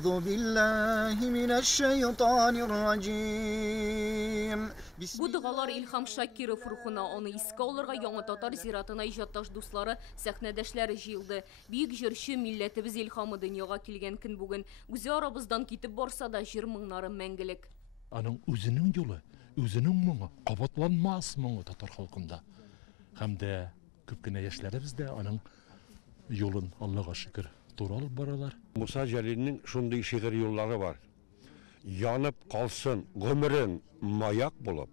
أعوذ بالله من الشيطان الرجيم. Bu dağalar İlham Şakirov ruhuna, onu iske olurga Яңа Татар зиратына ижатташ дуслары, сәхнәдәшләре җыелды. Бийек җырчы милләтебез илһамы дөньяга килгән көн бүген. Үзе арабыздан китеп барса да җыр моңнары мәңгелек. Аның үзенең юлы, үзенең моңы, кабатланмас моңы татар халкында. Һәм дә күп кенә яшьләребез дә аның юлын, Аллага шөкер, туры алып баралар. Musa Celil'in şunday şiir yolları var. Yanıp kalsın gümrün mayak bulup,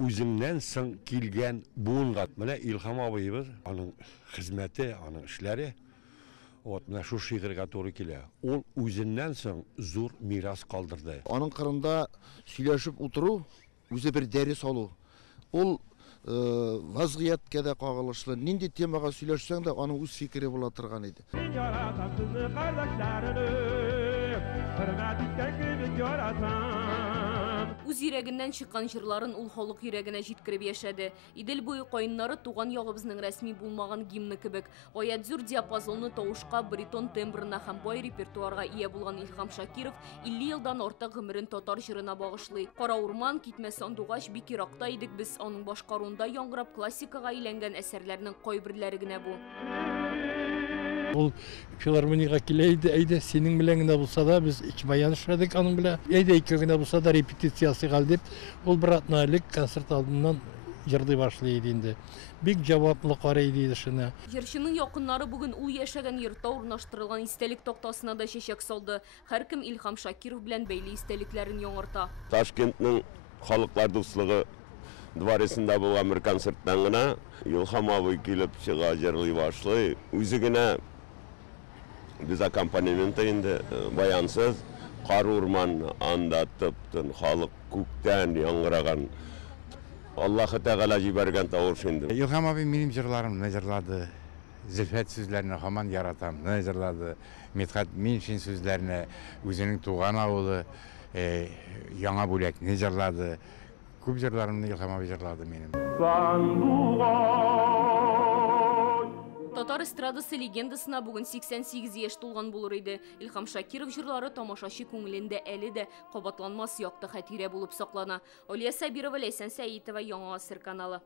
üzündən sın kilgen buğungat. Mene İlham abimiz, onun hizmeti, onun işleri, mene şu şiirge doğru kile. Ol üzündən sın zor miras kaldırdı. Onun kırında söyleşip oturup, özü bir ders alu. Ol vaziyetke de kağılışlı. Nindi temaga söyleşsen de onun öz fikri bulatırgan idi. Үз йөрәгеннән чыккан җырларын ул халык йөрәгенә җиткереп яшәде. Идел буе каеннары туган ягыбызның рәсми булмаган гимны кебек. Гаять зур диапазонлы тавышка, баритон тембрына һәм бай репертуарга ия булган Илһам Шакиров 50 елдан артык гомерен татар җырына багышлый. Кара урман, Китмәс андугач, бик еракта идек без, аның башкаруында яңгырап классикага әйләнгән әсәрләрнең кайберләре генә бу. Ул филармониягә килә иде, әйдә синең белән генә булса да без ике баян эшләдек аның белән. Әйдә ике генә булса да репетициясы гал дип, ул бер атнайлык концерт алдыннан җырлый башлый иде инде. Бик җаваплы карый иде шуны. Җырчының якыннары бүген ул яшәгән йортта урнаштырылган истәлек тактасына да чәчәк салды. Һәркем Илһам Шакиров белән бәйле истәлекләрен яңарта. Ташкентның халыклар дуслыгы дворецында булган бер концерттан гына Илһам абый килеп чыга, җырлый башлый. Үзе генә biz аккомпанемент инде баянсыз кар урман анда тыптын халык күктән яңгыраган Аллаһы Тәгалә җибәргән тавыш инде. Илһам абый минем җырларымны җырлады. Зөлфәт сүзләрне һаман яратам. Җырлады. Мидхәт Миншин сүзләрне, үзенең туган авылы, яңа бүләкне җырлады. Күп җырларымны Илһам абый җырлады минем. Татар эстрадасы легендасына бүген 88 яшь тулган булыр иде. Илһам Шакиров җырлары тамашачы күңелендә әле дә кабатланмас якты хәтирә булып саклана. Алия Сабирова, Ләйсән Сәитова, Яңа Асыр каналы.